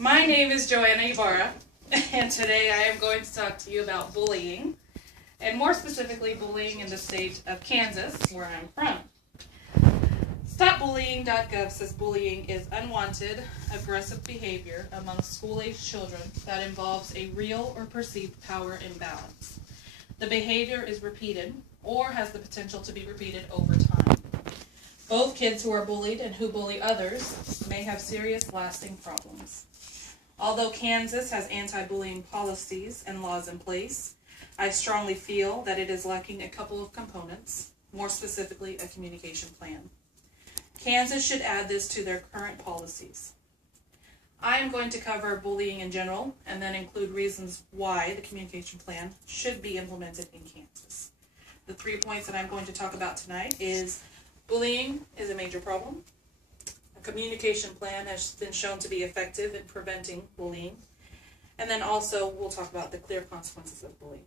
My name is Joanna Ybarra, and today I am going to talk to you about bullying, and more specifically bullying in the state of Kansas, where I'm from. StopBullying.gov says bullying is unwanted, aggressive behavior among school-age children that involves a real or perceived power imbalance. The behavior is repeated or has the potential to be repeated over time. Both kids who are bullied and who bully others may have serious lasting problems. Although Kansas has anti-bullying policies and laws in place, I strongly feel that it is lacking a couple of components, more specifically a communication plan. Kansas should add this to their current policies. I am going to cover bullying in general and then include reasons why the communication plan should be implemented in Kansas. The 3 points that I'm going to talk about tonight is bullying is a major problem. A communication plan has been shown to be effective in preventing bullying. And then also we'll talk about the clear consequences of bullying.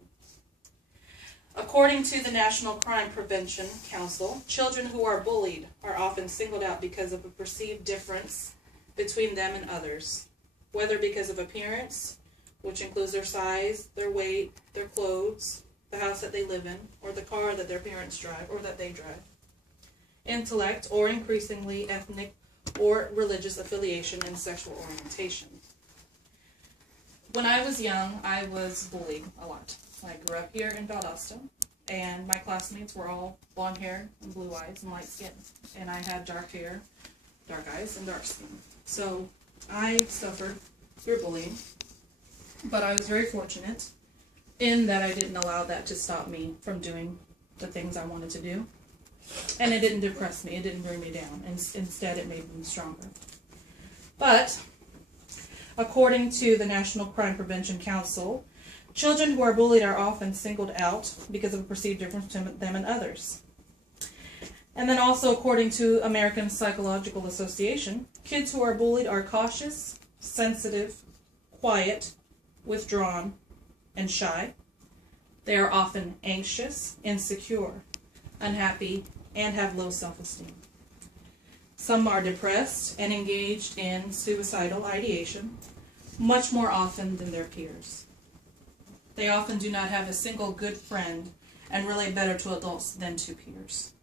According to the National Crime Prevention Council, children who are bullied are often singled out because of a perceived difference between them and others, whether because of appearance, which includes their size, their weight, their clothes, the house that they live in, or the car that their parents drive or that they drive, intellect, or increasingly ethnic or religious affiliation and sexual orientation. When I was young, I was bullied a lot. I grew up here in Valdosta, and my classmates were all blonde hair and blue eyes and light skin. And I had dark hair, dark eyes, and dark skin. So I suffered through bullying, but I was very fortunate in that I didn't allow that to stop me from doing the things I wanted to do. And it didn't depress me, it didn't bring me down, and instead it made me stronger. But, according to the National Crime Prevention Council, children who are bullied are often singled out because of a perceived difference between them and others. And then also, according to American Psychological Association, kids who are bullied are cautious, sensitive, quiet, withdrawn, and shy. They are often anxious, insecure, unhappy, and have low self-esteem. Some are depressed and engaged in suicidal ideation much more often than their peers. They often do not have a single good friend and relate better to adults than to peers.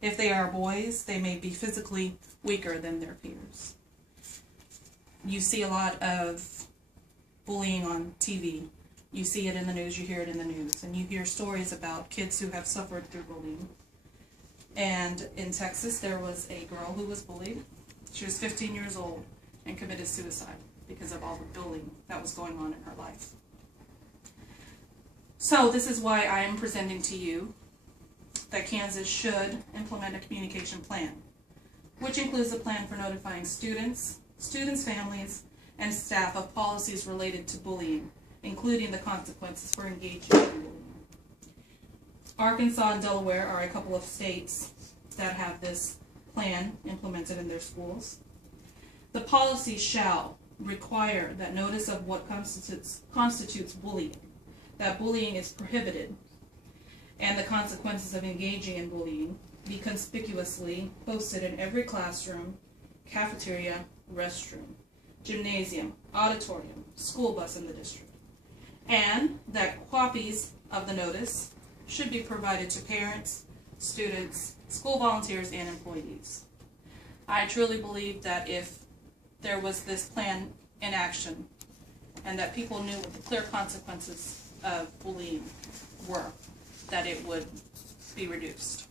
If they are boys, they may be physically weaker than their peers. You see a lot of bullying on TV. You see it in the news, you hear it in the news, and you hear stories about kids who have suffered through bullying. And in Texas, there was a girl who was bullied. She was 15 years old and committed suicide because of all the bullying that was going on in her life. So this is why I am presenting to you that Kansas should implement a communication plan, which includes a plan for notifying students, families, and staff of policies related to bullying, including the consequences for engaging in bullying. Arkansas and Delaware are a couple of states that have this plan implemented in their schools. The policy shall require that notice of what constitutes bullying, that bullying is prohibited, and the consequences of engaging in bullying be conspicuously posted in every classroom, cafeteria, restroom, gymnasium, auditorium, school bus in the district, and that copies of the notice should be provided to parents, students, school volunteers, and employees. I truly believe that if there was this plan in action and that people knew what the clear consequences of bullying were, that it would be reduced.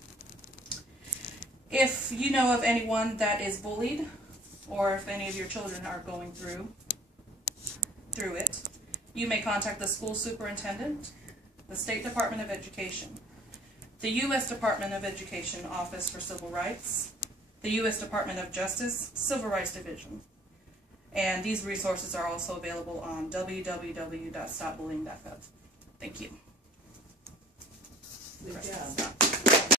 If you know of anyone that is bullied, or if any of your children are going through it, you may contact the school superintendent, the State Department of Education, the U.S. Department of Education Office for Civil Rights, the U.S. Department of Justice Civil Rights Division. And these resources are also available on www.stopbullying.gov. Thank you. Good job.